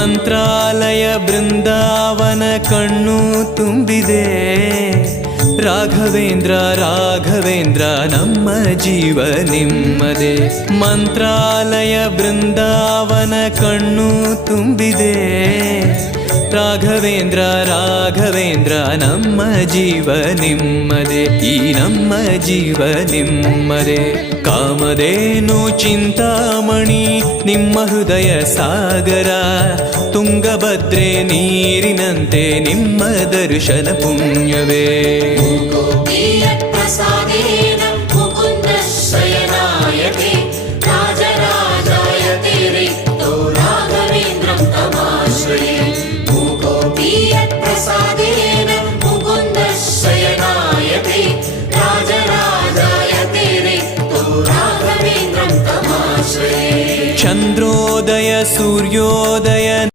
ಮಂತ್ರಾಲಯ ಬೃಂದಾವನ ಕಣ್ಣು ತುಂಬಿದೆ. ರಾಘವೇಂದ್ರ ರಾಘವೇಂದ್ರ ನಮ್ಮ ಜೀವ ನಿಮ್ಮದೇ. ಮಂತ್ರಾಲಯ ಬೃಂದಾವನ ಕಣ್ಣು ತುಂಬಿದೆ. ರಾಘವೇಂದ್ರ ರಾಘವೇಂದ್ರ ನಮ್ಮ ಜೀವ ನಿಮ್ಮದೇ. ಈ ನಮ್ಮ ಜೀವ ನಿಮ್ಮದೇ. ಕಾಮಧೇನು ಚಿಂತಾಮಣಿ ನಿಮ್ಮ ಹೃದಯ ಸಾಗರ. ತುಂಗಭದ್ರೆ ನೀರಿನಂತೆ ನಿಮ್ಮ ದರ್ಶನ ಪುಣ್ಯವೇ. ಚಂದ್ರೋದಯ ಸೂರ್ಯೋದಯ